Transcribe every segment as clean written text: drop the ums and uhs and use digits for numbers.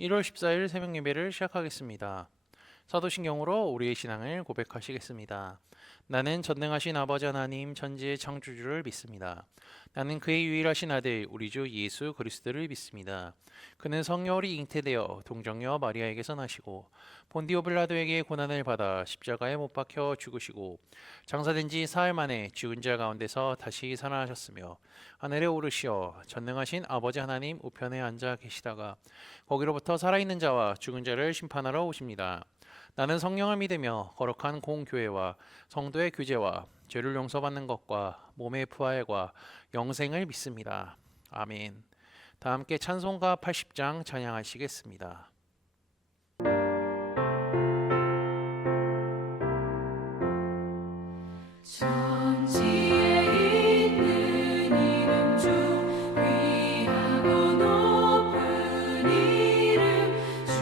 1월 14일 새벽 예배를 시작하겠습니다. 사도신경으로 우리의 신앙을 고백하시겠습니다. 나는 전능하신 아버지 하나님 천지의 창조주를 믿습니다. 나는 그의 유일하신 아들 우리 주 예수 그리스도를 믿습니다. 그는 성령으로 잉태되어 동정녀 마리아에게서 나시고 본디오 빌라도에게 고난을 받아 십자가에 못 박혀 죽으시고 장사된 지 사흘 만에 죽은 자 가운데서 다시 살아나셨으며 하늘에 오르시어 전능하신 아버지 하나님 우편에 앉아 계시다가 거기로부터 살아있는 자와 죽은 자를 심판하러 오십니다. 나는 성령을 믿으며 거룩한 공교회와 성도의 교제와 죄를 용서받는 것과 몸의 부활과 영생을 믿습니다. 아멘. 다 함께 찬송가 80장 찬양하시겠습니다. 천지에 있는 이름 중 귀하고 높은 이름 주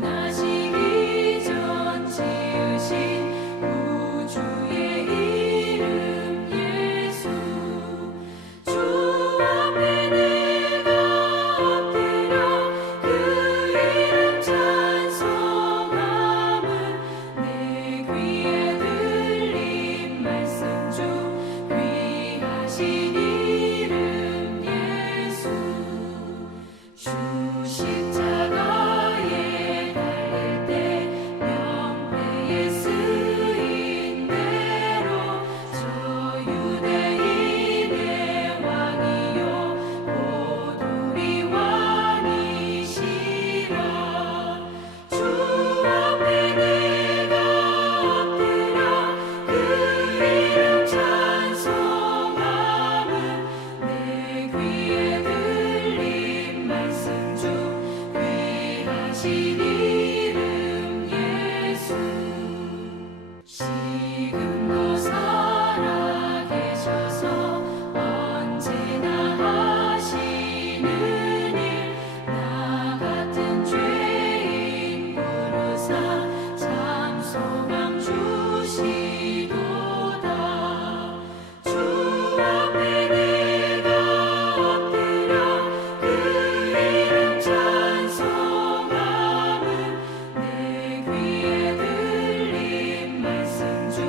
나시기 전 지으신 우주의 이름 예수 주 앞에 내가 엎드려 그 이름 찬송함은 내 귀에 들린 말씀 중 귀하신 이름 예수 주 십자가에 달릴 때 명패에 쓰인 대로 저 유대인의 왕이요 곧 우리 왕이시라 주 앞에 내가 엎드려 그 이름 찬송함은 내 귀에 들린 말씀 중 귀하신 이름 예수 지금도 살아계셔서 언제나 하시는 일 나 같은 죄인 부르사 참 소망 주시도다 주 앞에 내가 엎드려 그 이름 찬송함은 내 귀에 들린 말씀 중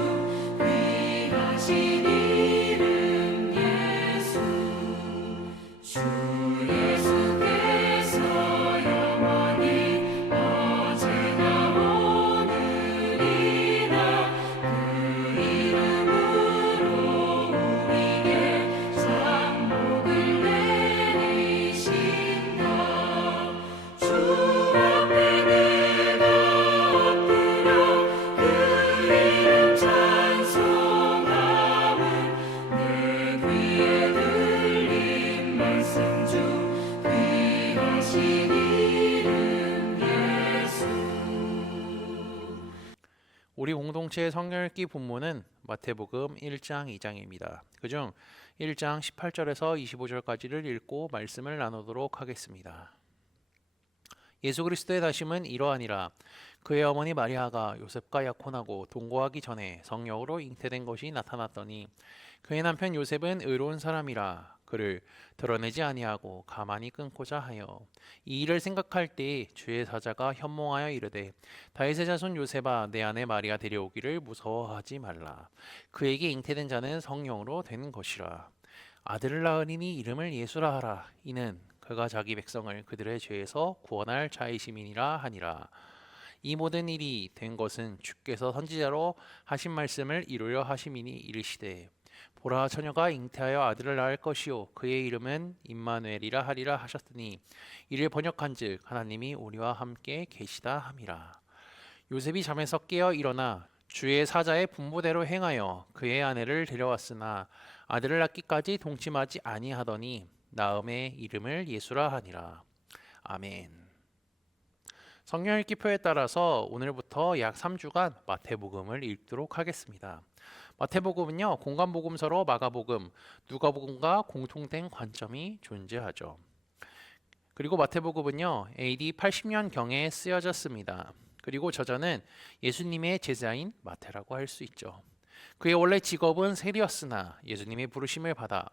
귀하신 이름 예수 주 예수께서 영원히 어제나 오늘이나 그 이름으로 우리에게 상복을 내리신다 주 앞에 내가 엎드려 그 이름 찬송함은 내 귀에 들린 말씀 중 귀하신 이름 예수 우리 공동체의 성령 읽기 본문은 마태복음 1장 2장입니다. 그중 1장 18절에서 25절까지를 읽고 말씀을 나누도록 하겠습니다. 예수 그리스도의 다심은 이러하니라. 그의 어머니 마리아가 요셉과 약혼하고 동거하기 전에 성령으로 잉태된 것이 나타났더니 그의 남편 요셉은 의로운 사람이라 그를 드러내지 아니하고 가만히 끊고자 하여 이 일을 생각할 때 주의 사자가 현몽하여 이르되 다윗의 자손 요셉아 내 아내 마리아 데려오기를 무서워하지 말라. 그에게 잉태된 자는 성령으로 된 것이라. 아들을 낳으리니 이름을 예수라 하라. 이는 그가 자기 백성을 그들의 죄에서 구원할 자이심이니라 하니라. 이 모든 일이 된 것은 주께서 선지자로 하신 말씀을 이루려 하심이니 이르시되 보라 처녀가 잉태하여 아들을 낳을 것이요 그의 이름은 임마누엘이라 하리라 하셨더니 이를 번역한즉 하나님이 우리와 함께 계시다 함이라. 요셉이 잠에서 깨어 일어나 주의 사자의 분부대로 행하여 그의 아내를 데려왔으나 아들을 낳기까지 동침하지 아니하더니 나음의 이름을 예수라 하니라. 아멘. 성령 읽기표에 따라서 오늘부터 약 3주간 마태복음을 읽도록 하겠습니다. 마태복음은요, 공간복음서로 마가복음, 누가복음과 공통된 관점이 존재하죠. 그리고 마태복음은요, AD 80년경에 쓰여졌습니다. 그리고 저자는 예수님의 제자인 마태라고 할 수 있죠. 그의 원래 직업은 세리였으나 예수님의 부르심을 받아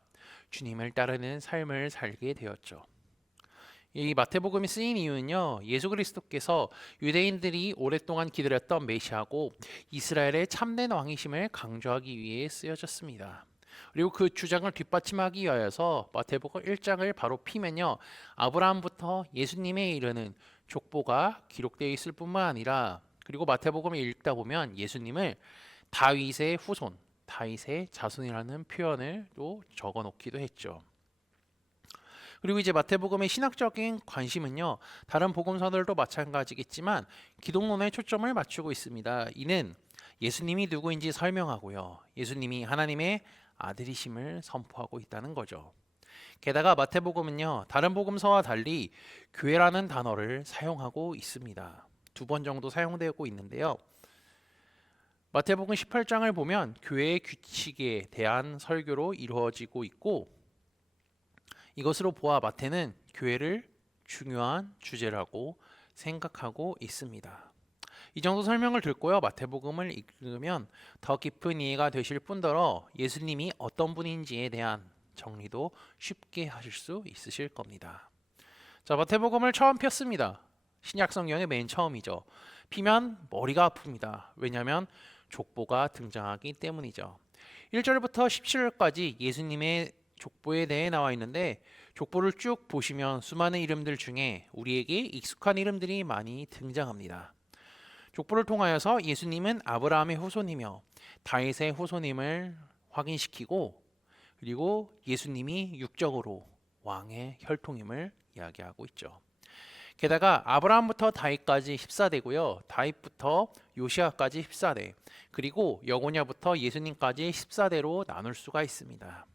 주님을 따르는 삶을 살게 되었죠. 이 마태복음이 쓰인 이유는요, 예수 그리스도께서 유대인들이 오랫동안 기다렸던 메시아고 이스라엘의 참된 왕이심을 강조하기 위해 쓰여졌습니다. 그리고 그 주장을 뒷받침하기 위하여서 마태복음 1장을 바로 피면요, 아브라함부터 예수님에 이르는 족보가 기록되어 있을 뿐만 아니라, 그리고 마태복음을 읽다 보면 예수님을 다윗의 후손, 다윗의 자손이라는 표현을 또 적어 놓기도 했죠. 그리고 이제 마태복음의 신학적인 관심은요, 다른 복음서들도 마찬가지겠지만 기독론에 초점을 맞추고 있습니다. 이는 예수님이 누구인지 설명하고요, 예수님이 하나님의 아들이심을 선포하고 있다는 거죠. 게다가 마태복음은요, 다른 복음서와 달리 교회라는 단어를 사용하고 있습니다. 2번 정도 사용되고 있는데요. 마태복음 18장을 보면 교회의 규칙에 대한 설교로 이루어지고 있고, 이것으로 보아 마태는 교회를 중요한 주제라고 생각하고 있습니다. 이 정도 설명을 듣고요, 마태복음을 읽으면 더 깊은 이해가 되실 뿐더러 예수님이 어떤 분인지에 대한 정리도 쉽게 하실 수 있으실 겁니다. 자, 마태복음을 처음 폈습니다. 신약 성경의 맨 처음이죠. 피면 머리가 아픕니다. 왜냐하면 족보가 등장하기 때문이죠. 1절부터 17절까지 예수님의 족보에 대해 나와 있는데, 족보를 쭉 보시면 수많은 이름들 중에 우리에게 익숙한 이름들이 많이 등장합니다. 족보를 통하여서 예수님은 아브라함의 후손이며 다윗의 후손임을 확인시키고, 그리고 예수님이 육적으로 왕의 혈통임을 이야기하고 있죠. 게다가 아브라함부터 다윗까지 14대고요, 다윗부터 요시아까지 14대, 그리고 여고냐부터 예수님까지 14대로 나눌 수가 있습니다.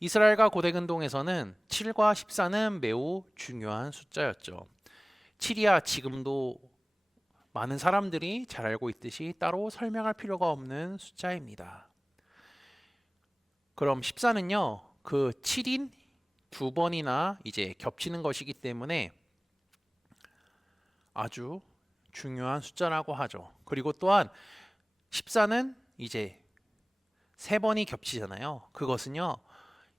이스라엘과 고대근동에서는 7과 14는 매우 중요한 숫자였죠. 7이야 지금도 많은 사람들이 잘 알고 있듯이 따로 설명할 필요가 없는 숫자입니다. 그럼 14는요, 그 7인 2번이나 이제 겹치는 것이기 때문에 아주 중요한 숫자라고 하죠. 그리고 또한 14는 이제 3번이 겹치잖아요. 그것은요,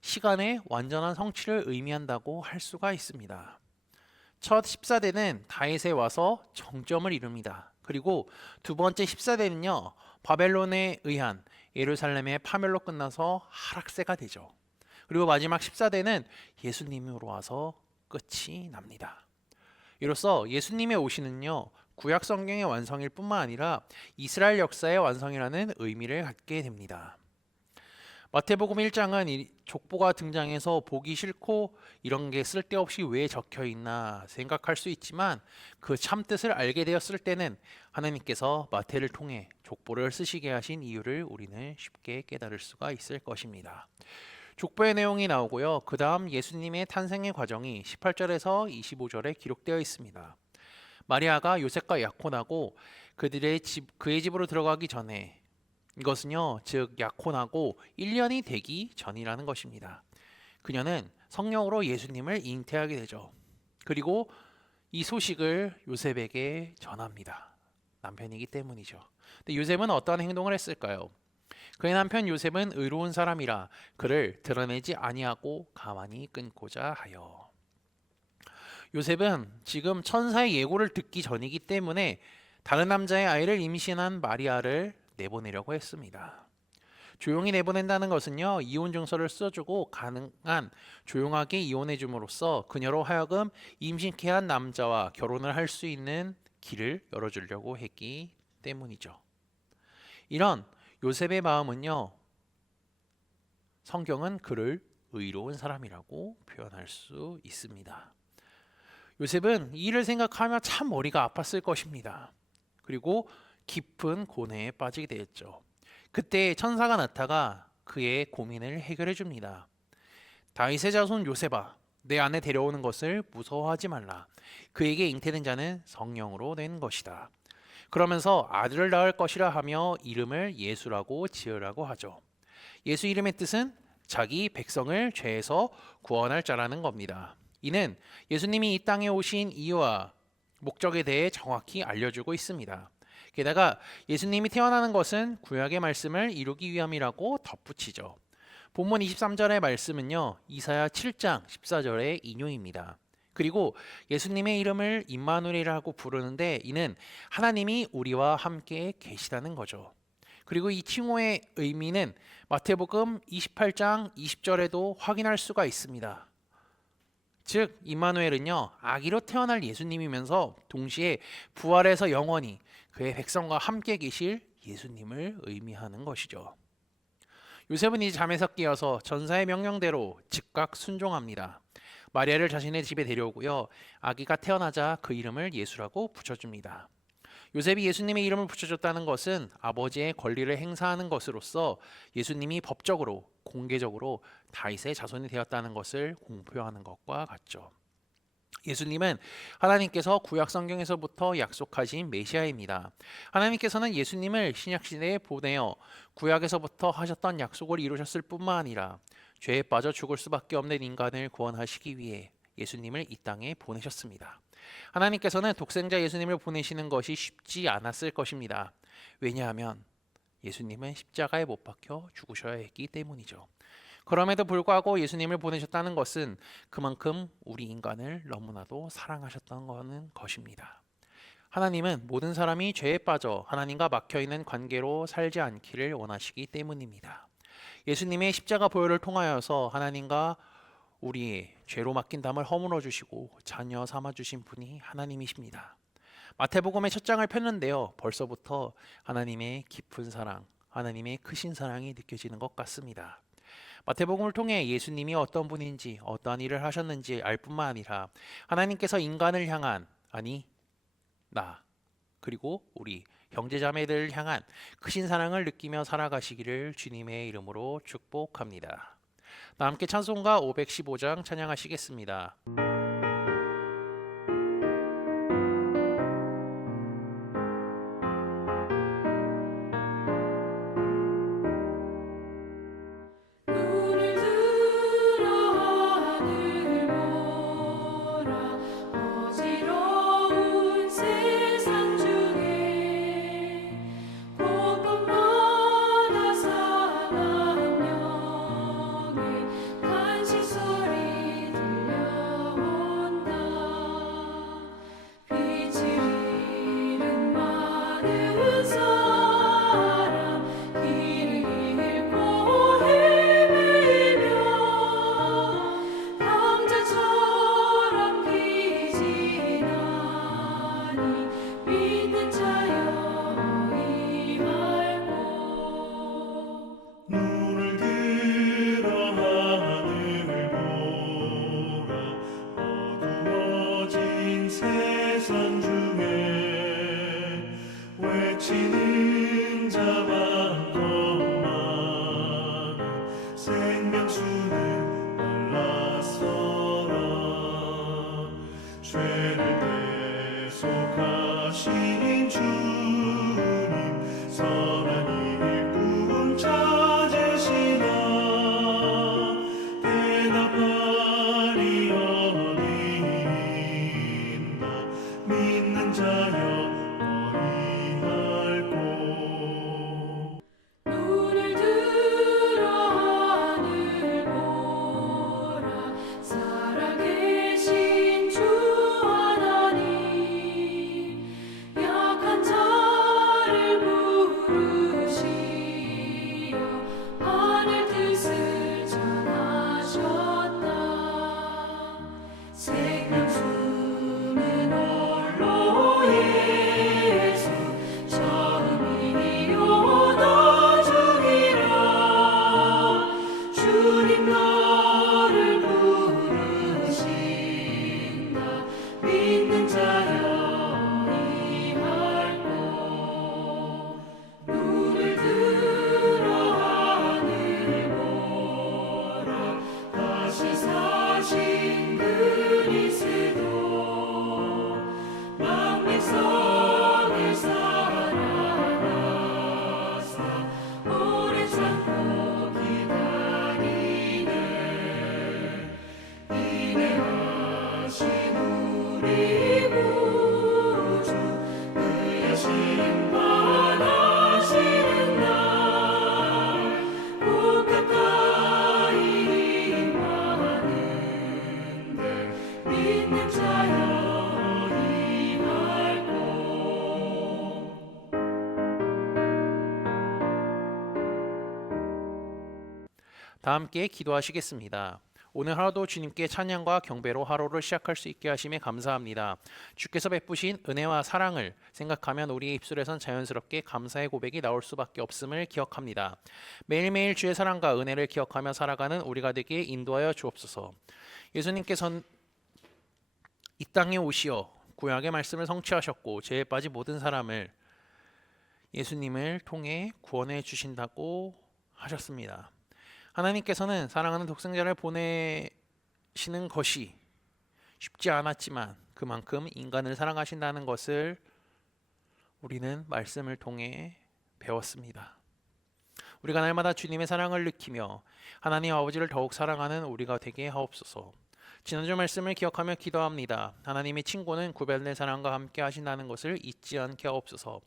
시간의 완전한 성취를 의미한다고 할 수가 있습니다. 첫 14대는 다윗에 와서 정점을 이룹니다. 그리고 두 번째 14대는요, 바벨론에 의한 예루살렘의 파멸로 끝나서 하락세가 되죠. 그리고 마지막 14대는 예수님으로 와서 끝이 납니다. 이로써 예수님의 오시는요, 구약 성경의 완성일 뿐만 아니라 이스라엘 역사의 완성이라는 의미를 갖게 됩니다. 마태복음 1장은 족보가 등장해서 보기 싫고 이런 게 쓸데없이 왜 적혀 있나 생각할 수 있지만, 그 참뜻을 알게 되었을 때는 하나님께서 마태를 통해 족보를 쓰시게 하신 이유를 우리는 쉽게 깨달을 수가 있을 것입니다. 족보의 내용이 나오고요, 그 다음 예수님의 탄생의 과정이 18절에서 25절에 기록되어 있습니다. 마리아가 요셉과 약혼하고 그의 집으로 들어가기 전에, 이것은요, 즉 약혼하고 1년이 되기 전이라는 것입니다. 그녀는 성령으로 예수님을 잉태하게 되죠. 그리고 이 소식을 요셉에게 전합니다. 남편이기 때문이죠. 근데 요셉은 어떠한 행동을 했을까요? 그의 남편 요셉은 의로운 사람이라 그를 드러내지 아니하고 가만히 끊고자 하여. 요셉은 지금 천사의 예고를 듣기 전이기 때문에 다른 남자의 아이를 임신한 마리아를 내보내려고 했습니다. 조용히 내보낸다는 것은요, 이혼 증서를 써주고 가능한 조용하게 이혼해 줌으로써 그녀로 하여금 임신케 한 남자와 결혼을 할 수 있는 길을 열어주려고 했기 때문이죠. 이런 요셉의 마음은요, 성경은 그를 의로운 사람이라고 표현할 수 있습니다. 요셉은 이 일을 생각하며 참 머리가 아팠을 것입니다. 그리고 깊은 고뇌에 빠지게 되었죠. 그때 천사가 나타나 그의 고민을 해결해 줍니다. 다윗의 자손 요셉아, 내 안에 데려오는 것을 무서워하지 말라. 그에게 잉태된 자는 성령으로 된 것이다. 그러면서 아들을 낳을 것이라 하며 이름을 예수라고 지으라고 하죠. 예수 이름의 뜻은 자기 백성을 죄에서 구원할 자라는 겁니다. 이는 예수님이 이 땅에 오신 이유와 목적에 대해 정확히 알려주고 있습니다. 게다가 예수님이 태어나는 것은 구약의 말씀을 이루기 위함이라고 덧붙이죠. 본문 23절의 말씀은요, 이사야 7장 14절의 인용입니다. 그리고 예수님의 이름을 임마누엘이라고 부르는데 이는 하나님이 우리와 함께 계시다는 거죠. 그리고 이 칭호의 의미는 마태복음 28장 20절에도 확인할 수가 있습니다. 즉 임마누엘은요, 아기로 태어날 예수님이면서 동시에 부활해서 영원히 그의 백성과 함께 계실 예수님을 의미하는 것이죠. 요셉은 이제 잠에서 깨어서 전사의 명령대로 즉각 순종합니다. 마리아를 자신의 집에 데려오고요, 아기가 태어나자 그 이름을 예수라고 붙여줍니다. 요셉이 예수님의 이름을 붙여줬다는 것은 아버지의 권리를 행사하는 것으로서 예수님이 법적으로 공개적으로 다윗의 자손이 되었다는 것을 공표하는 것과 같죠. 예수님은 하나님께서 구약 성경에서부터 약속하신 메시아입니다. 하나님께서는 예수님을 신약 시대에 보내어 구약에서부터 하셨던 약속을 이루셨을 뿐만 아니라 죄에 빠져 죽을 수밖에 없는 인간을 구원하시기 위해 예수님을 이 땅에 보내셨습니다. 하나님께서는 독생자 예수님을 보내시는 것이 쉽지 않았을 것입니다. 왜냐하면 예수님은 십자가에 못 박혀 죽으셔야 했기 때문이죠. 그럼에도 불구하고 예수님을 보내셨다는 것은 그만큼 우리 인간을 너무나도 사랑하셨던 것입니다. 하나님은 모든 사람이 죄에 빠져 하나님과 막혀있는 관계로 살지 않기를 원하시기 때문입니다. 예수님의 십자가 보혈을 통하여서 하나님과 우리의 죄로 맡긴 담을 허물어 주시고 자녀 삼아 주신 분이 하나님이십니다. 마태복음의 첫 장을 폈는데요, 벌써부터 하나님의 깊은 사랑, 하나님의 크신 사랑이 느껴지는 것 같습니다. 마태복음을 통해 예수님이 어떤 분인지 어떠한 일을 하셨는지 알 뿐만 아니라 하나님께서 인간을 향한, 아니 나 그리고 우리 형제자매들을 향한 크신 사랑을 느끼며 살아가시기를 주님의 이름으로 축복합니다. 다 함께 찬송가 515장 찬양하시겠습니다. 눈을 들어 하늘 보라 어지러운 세상 중에 곳곳마다 사랑 영의 간식 소리 들려온다. 빛을 잃은 많은 사람 길을 잃고 헤매며 형제처럼 기진하니 믿는 자여 이할고. 눈을 들어 하늘을 보라 어두워진 세상 중에 외치는 자 많고 많은 생명수는 말라서라 죄를 대속하신 주님 선한 일꾼 찾으시나 대답하리 어디 있나 믿는 자여 어이할꼬. 눈을 들어 하늘 보라 살아계신 주 하나님 약한 자를 부르시어 하늘 뜻을 전하셨다. 생명수는 홀로 다 함께 기도하시겠습니다. 오늘 하루도 주님께 찬양과 경배로 하루를 시작할 수 있게 하심에 감사합니다. 주께서 베푸신 은혜와 사랑을 생각하면 우리의 입술에선 자연스럽게 감사의 고백이 나올 수밖에 없음을 기억합니다. 매일매일 주의 사랑과 은혜를 기억하며 살아가는 우리가 되게 인도하여 주옵소서. 예수님께서는 이 땅에 오시어 구약의 말씀을 성취하셨고 죄에 빠진 모든 사람을 예수님을 통해 구원해 주신다고 하셨습니다. 하나님께서는 사랑하는 독생자를 보내시는 것이 쉽지 않았지만 그만큼 인간을 사랑하신다는 것을 우리는 말씀을 통해 배웠습니다. 우리가 날마다 주님의 사랑을 느끼며 하나님 아버지를 더욱 사랑하는 우리가 되게 하옵소서. 지난주 말씀을 기억하며 기도합니다. 하나님의 친구는 구별된 사람과 함께 하신다는 것을 잊지 않게 하옵소서.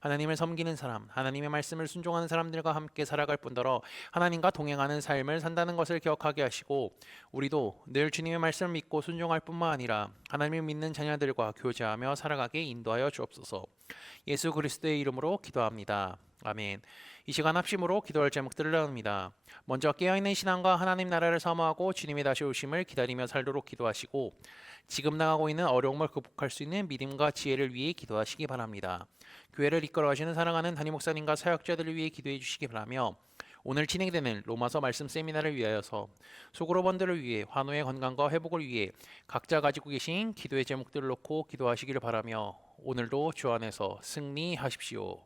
하나님을 섬기는 사람, 하나님의 말씀을 순종하는 사람들과 함께 살아갈 뿐더러 하나님과 동행하는 삶을 산다는 것을 기억하게 하시고 우리도 늘 주님의 말씀을 믿고 순종할 뿐만 아니라 하나님을 믿는 자녀들과 교제하며 살아가게 인도하여 주옵소서. 예수 그리스도의 이름으로 기도합니다. 아멘. 이 시간 합심으로 기도할 제목들을 나눕니다. 먼저 깨어있는 신앙과 하나님 나라를 사모하고 주님의 다시 오심을 기다리며 살도록 기도하시고 지금 당하고 있는 어려움을 극복할 수 있는 믿음과 지혜를 위해 기도하시기 바랍니다. 교회를 이끌어 가시는 사랑하는 담임 목사님과 사역자들을 위해 기도해 주시기 바라며 오늘 진행되는 로마서 말씀 세미나를 위하여서 소그룹원들을 위해 환우의 건강과 회복을 위해 각자 가지고 계신 기도의 제목들을 놓고 기도하시기를 바라며 오늘도 주 안에서 승리하십시오.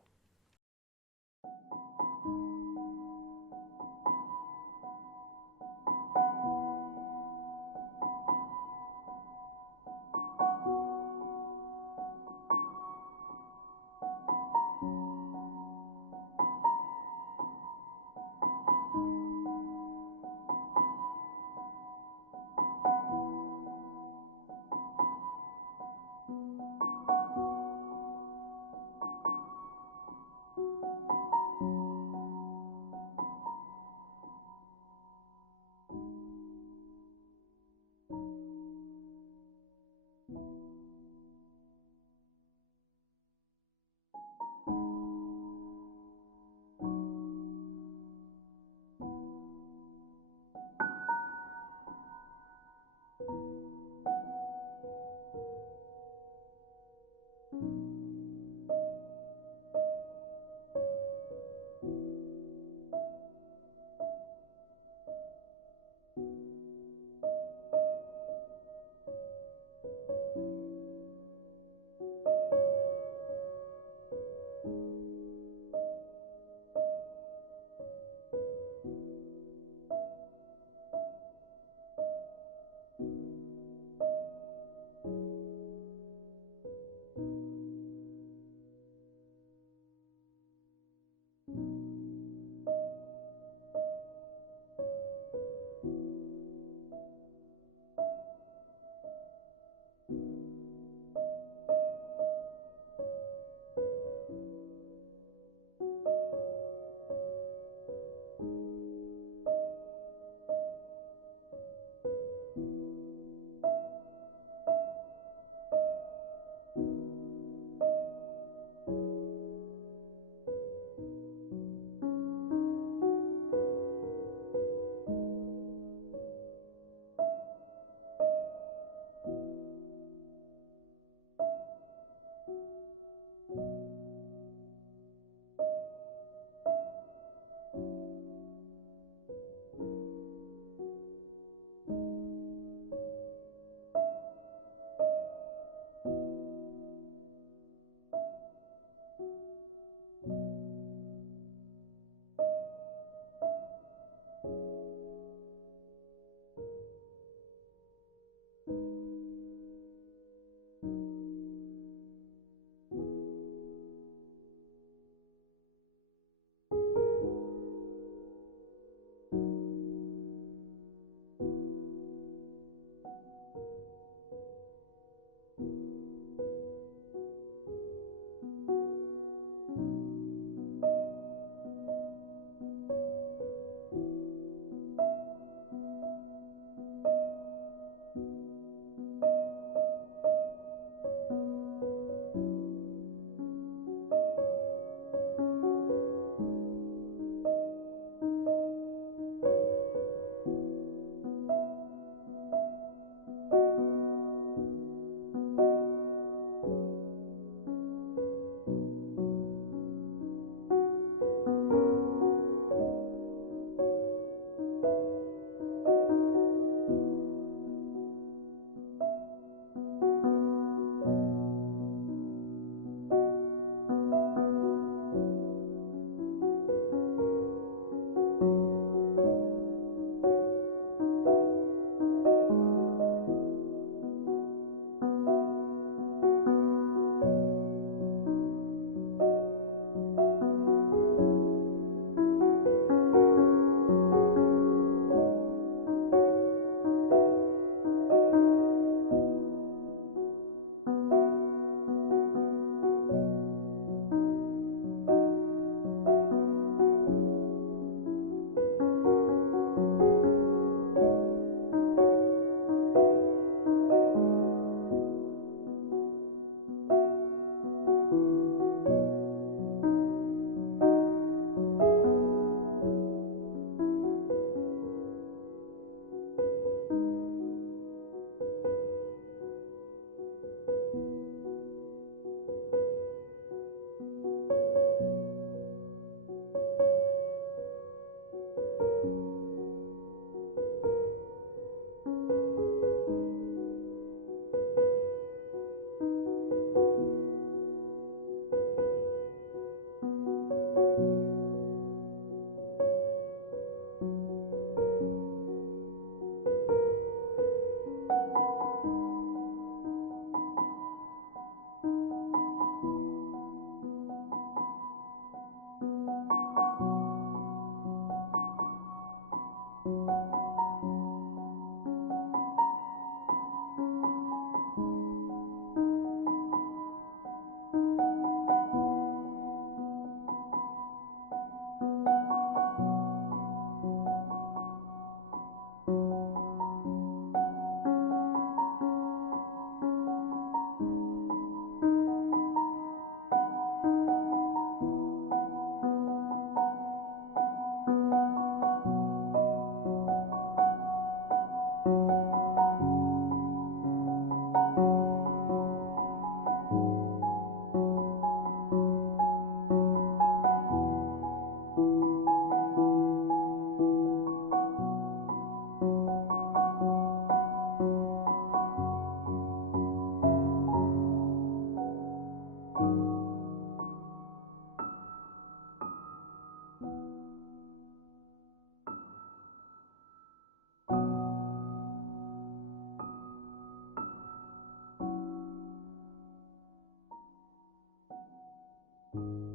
주님